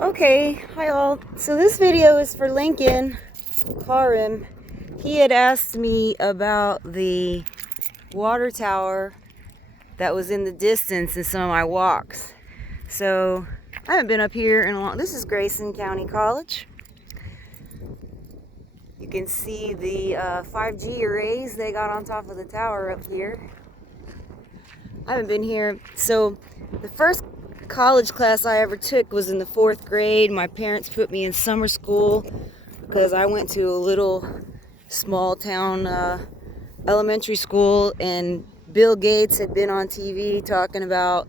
Okay, hi all. So this video is for Lincoln Karim. He had asked me about the water tower that was in the distance in some of my walks. So I haven't been up here in a long. This is Grayson County College. You can see the 5G arrays they got on top of the tower up here. I haven't been here. So the first college class I ever took was in the 4th grade. My parents put me in summer school because I went to a little small town elementary school, and Bill Gates had been on TV talking about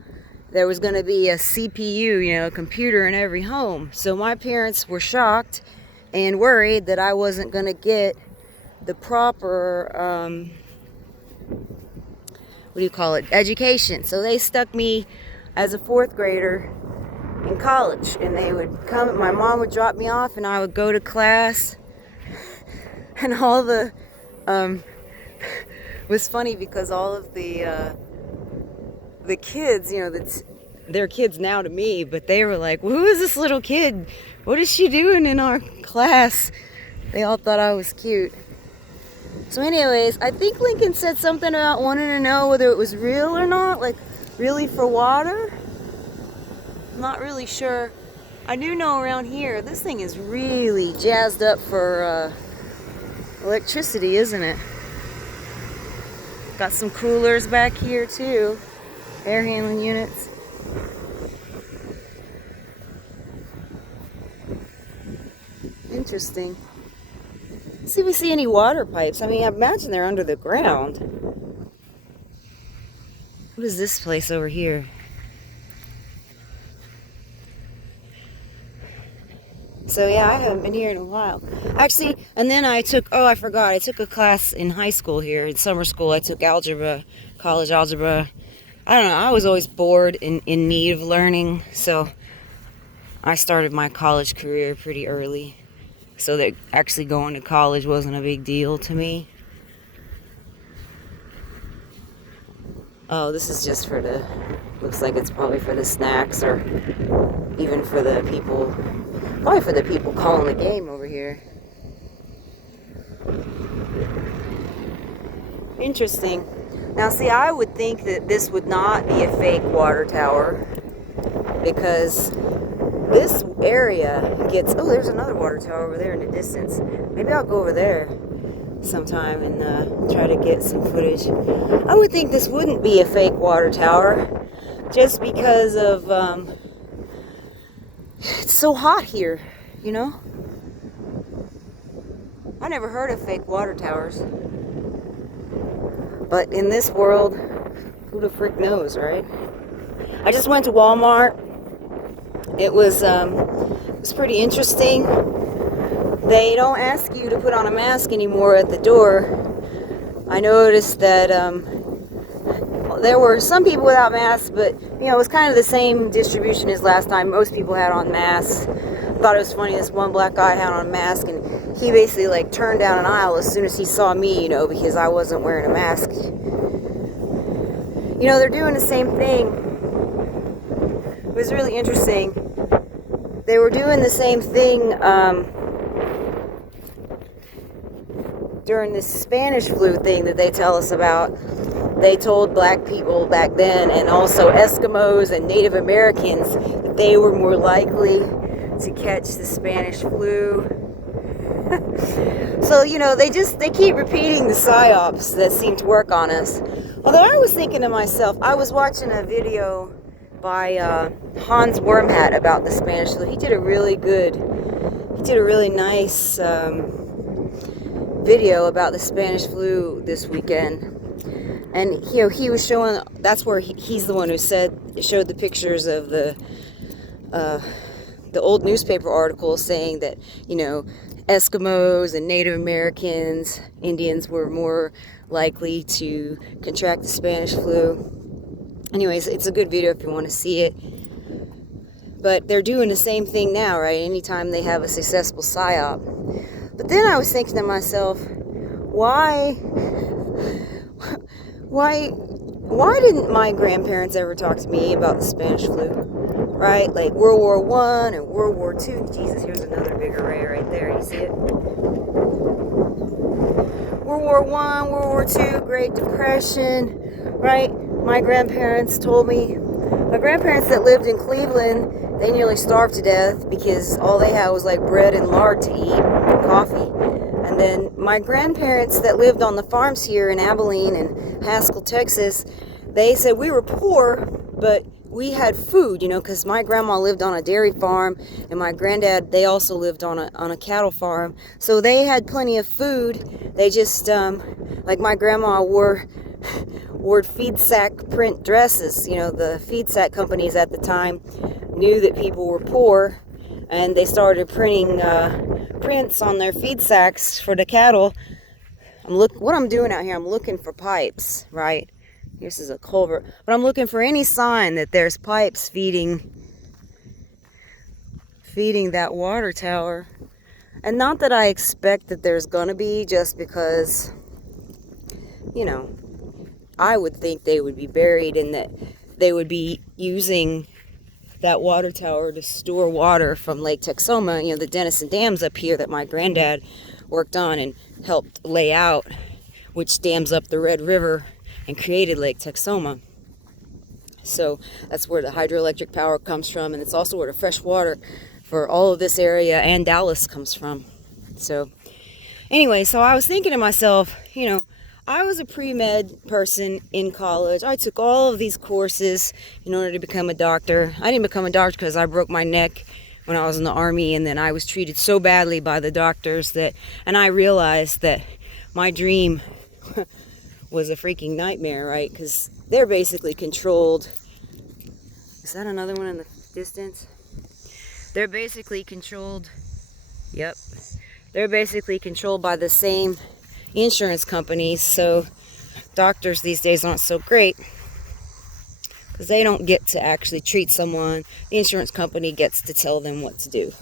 there was going to be a CPU, a computer in every home. So my parents were shocked and worried that I wasn't going to get the proper education. So they stuck me as a 4th grader in college, and they would come, my mom would drop me off and I would go to class, and all the it was funny because all of the kids, they're kids now to me, but they were like, well, who is this little kid? What is she doing in our class? They all thought I was cute. So anyways, I think Lincoln said something about wanting to know whether it was real or not, like really for water. I'm not really sure. I do know around here, this thing is really jazzed up for electricity, isn't it? Got some coolers back here too, air handling units. Interesting. See if we see any water pipes. I mean, I imagine they're under the ground. What is this place over here? So yeah, I haven't been here in a while. Actually, and then I took a class in high school here, in summer school. I took algebra, college algebra. I don't know, I was always bored and in need of learning, so I started my college career pretty early. So that actually going to college wasn't a big deal to me. Oh, this is just for the, looks like it's probably for the snacks, or even for the people, probably for the people calling the game over here. Interesting. Now see, I would think that this would not be a fake water tower, because this area gets, oh, there's another water tower over there in the distance. Maybe I'll go over there sometime and try to get some footage. I would think this wouldn't be a fake water tower, just because of it's so hot here, I never heard of fake water towers, but in this world, who the frick knows, right? I just went to Walmart. It was pretty interesting. They don't ask you to put on a mask anymore at the door. I noticed that there were some people without masks, but it was kind of the same distribution as last time. Most people had on masks. I thought it was funny, this one black guy had on a mask, and he basically turned down an aisle as soon as he saw me, because I wasn't wearing a mask. They're doing the same thing. It was really interesting. They were doing the same thing during this Spanish flu thing that they tell us about. They told black people back then, and also Eskimos and Native Americans, that they were more likely to catch the Spanish flu. So, they keep repeating the psyops that seem to work on us. Although I was thinking to myself, I was watching a video by Hans Wormhat about the Spanish flu. He did a really nice video about the Spanish flu this weekend. And he was showing, that's where he's the one who showed the pictures of the old newspaper articles saying that, Eskimos and Native Americans, Indians were more likely to contract the Spanish flu. Anyways, it's a good video if you want to see it. But they're doing the same thing now, right? Anytime they have a successful psyop. But then I was thinking to myself, why didn't my grandparents ever talk to me about the Spanish flu? right? Like World War I and World War II. Jesus, here's another big array right there. You see it? World War I, World War II, Great Depression, right? My grandparents told me, my grandparents that lived in Cleveland, they nearly starved to death because all they had was like bread and lard to eat, and coffee. And then my grandparents that lived on the farms here in Abilene and Haskell, Texas, they said we were poor, but we had food, you know, because my grandma lived on a dairy farm and my granddad, they also lived on a cattle farm. So they had plenty of food. They just, like my grandma wore feed sack print dresses. You know, the feed sack companies at the time knew that people were poor, and they started printing prints on their feed sacks for the cattle. What I'm doing out here, I'm looking for pipes, right? This is a culvert, but I'm looking for any sign that there's pipes feeding that water tower. And not that I expect that there's gonna be, just because, you know, I would think they would be buried and that they would be using that water tower to store water from Lake Texoma, you know, the Denison dams up here that my granddad worked on and helped lay out, which dams up the Red River and created Lake Texoma. So that's where the hydroelectric power comes from, and it's also where the fresh water for all of this area and Dallas comes from. So anyway, so I was thinking to myself, you know, I was a pre-med person in college. I took all of these courses in order to become a doctor. I didn't become a doctor because I broke my neck when I was in the Army, and then I was treated so badly by the doctors and I realized that my dream was a freaking nightmare, right? Because they're basically controlled. Is that another one in the distance? They're basically controlled. Yep. They're basically controlled by the same insurance companies. So doctors these days aren't so great because they don't get to actually treat someone. The insurance company gets to tell them what to do.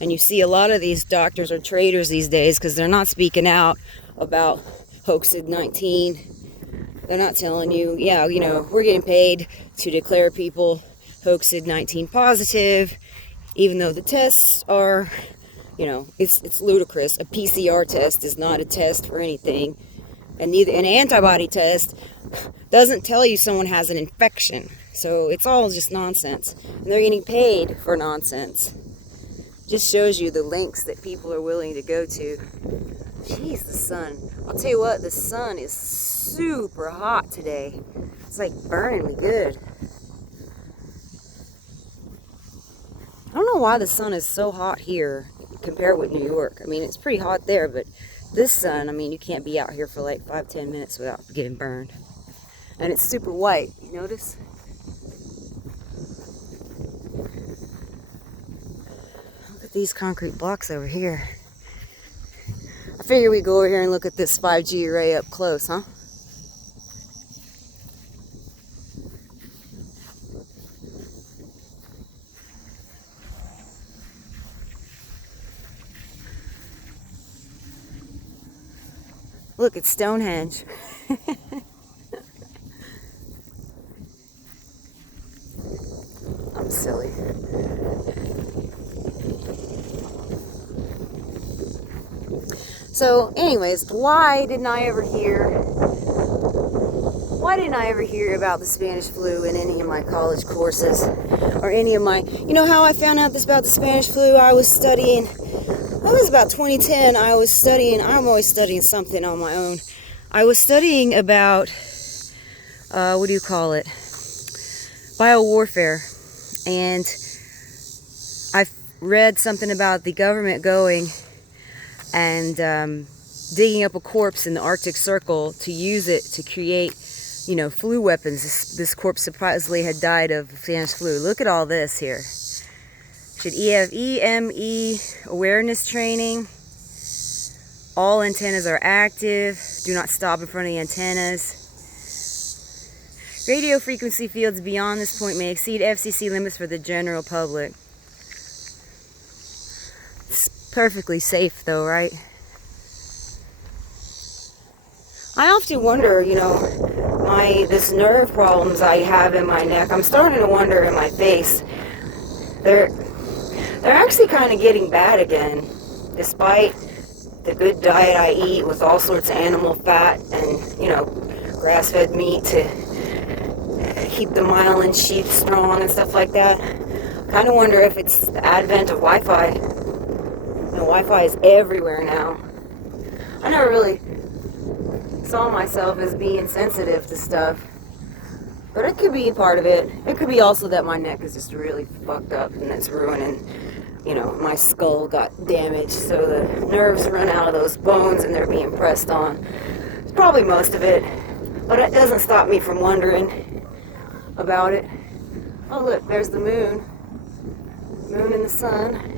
And you see a lot of these doctors are traitors these days because they're not speaking out about Hoaxid-19. They're not telling you, yeah, you know, we're getting paid to declare people Hoaxid-19 positive, even though the tests are, you know, it's ludicrous. A PCR test is not a test for anything, and neither an antibody test doesn't tell you someone has an infection. So it's all just nonsense, and they're getting paid for nonsense. Just shows you the lengths that people are willing to go to. Jeez, the sun. I'll tell you what, the sun is super hot today. It's like burning me good. I don't know why the sun is so hot here compared with New York. I mean, it's pretty hot there, but this sun, I mean, you can't be out here for like 5-10 minutes without getting burned. And it's super white, you notice? Look at these concrete blocks over here. I figure we go over here and look at this 5G array up close, huh? Look, it's Stonehenge. I'm silly. So, anyways, why didn't I ever hear about the Spanish flu in any of my college courses or any of my, you know how I found out about the Spanish flu? I was studying, it was about 2010, I'm always studying something on my own. I was studying about, what do you call it? Biowarfare. And I read something about the government going and digging up a corpse in the Arctic Circle to use it to create, you know, flu weapons. This corpse supposedly had died of Spanish flu. Look at all this here. Should have EME awareness training. All antennas are active. Do not stop in front of the antennas. Radio frequency fields beyond this point may exceed FCC limits for the general public. It's perfectly safe though, right? I often wonder, this nerve problems I have in my neck, I'm starting to wonder in my face. They're actually kind of getting bad again, despite the good diet I eat with all sorts of animal fat and, grass-fed meat to keep the myelin sheath strong and stuff like that. Kind of wonder if it's the advent of Wi-Fi. Wi-Fi is everywhere now. I never really saw myself as being sensitive to stuff, but it could be part of it. It could be also that my neck is just really fucked up and it's ruining, my skull got damaged, so the nerves run out of those bones and they're being pressed on. It's probably most of it, but it doesn't stop me from wondering about it. Oh look, there's the moon. Moon and the sun.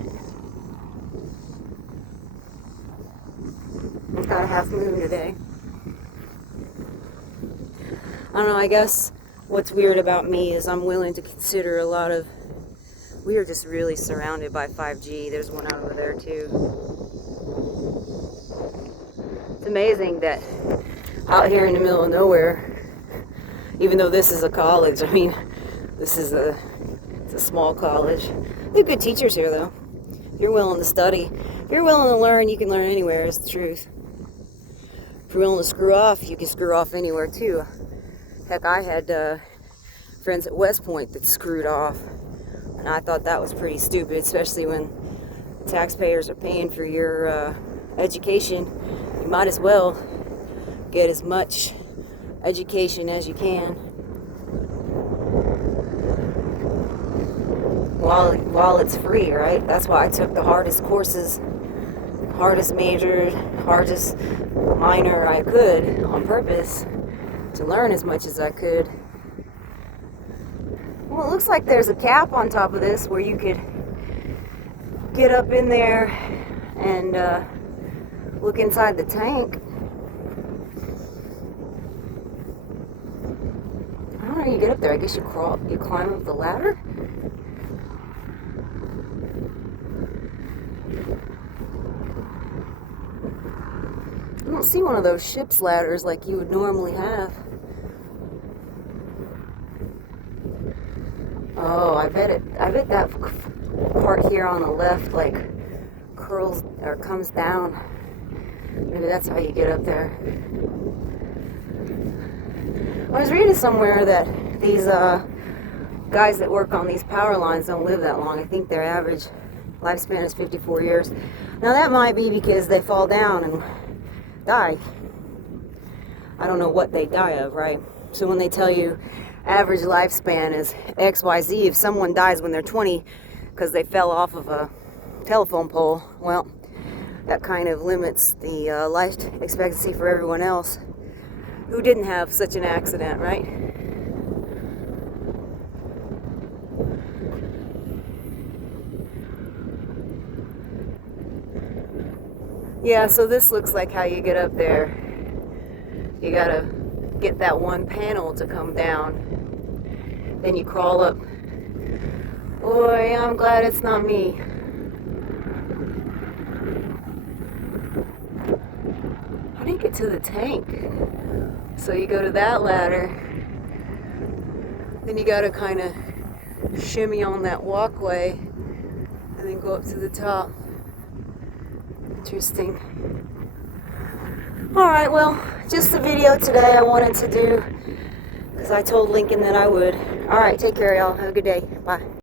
It's got a half moon today. I don't know, I guess what's weird about me is I'm willing to consider a lot of... We are just really surrounded by 5G. There's one out over there too. It's amazing that out here in the middle of nowhere, even though this is a college, it's a small college. They have good teachers here though. If you're willing to study, if you're willing to learn, you can learn anywhere, is the truth. If you're willing to screw off, you can screw off anywhere too. Heck, I had friends at West Point that screwed off, and I thought that was pretty stupid, especially when taxpayers are paying for your education. You might as well get as much education as you can while it's free, right? That's why I took the hardest courses, hardest major, hardest minor I could on purpose to learn as much as I could. Well, it looks like there's a cap on top of this where you could get up in there and look inside the tank. I don't know how you get up there. I guess you climb up the ladder? I don't see one of those ship's ladders like you would normally have. Oh, I bet that part here on the left curls or comes down. Maybe that's how you get up there. I was reading somewhere that these guys that work on these power lines don't live that long. I think their average lifespan is 54 years. Now that might be because they fall down and die. I don't know what they die of, right? So when they tell you average lifespan is XYZ, if someone dies when they're 20 because they fell off of a telephone pole, well, that kind of limits the life expectancy for everyone else who didn't have such an accident, right? Yeah, so this looks like how you get up there. You gotta get that one panel to come down. Then you crawl up. Boy, I'm glad it's not me. How do you get to the tank? So you go to that ladder. Then you gotta kind of shimmy on that walkway and then go up to the top. Interesting. Alright, well, just the video today I wanted to do because I told Lincoln that I would. Alright, take care, y'all. Have a good day. Bye.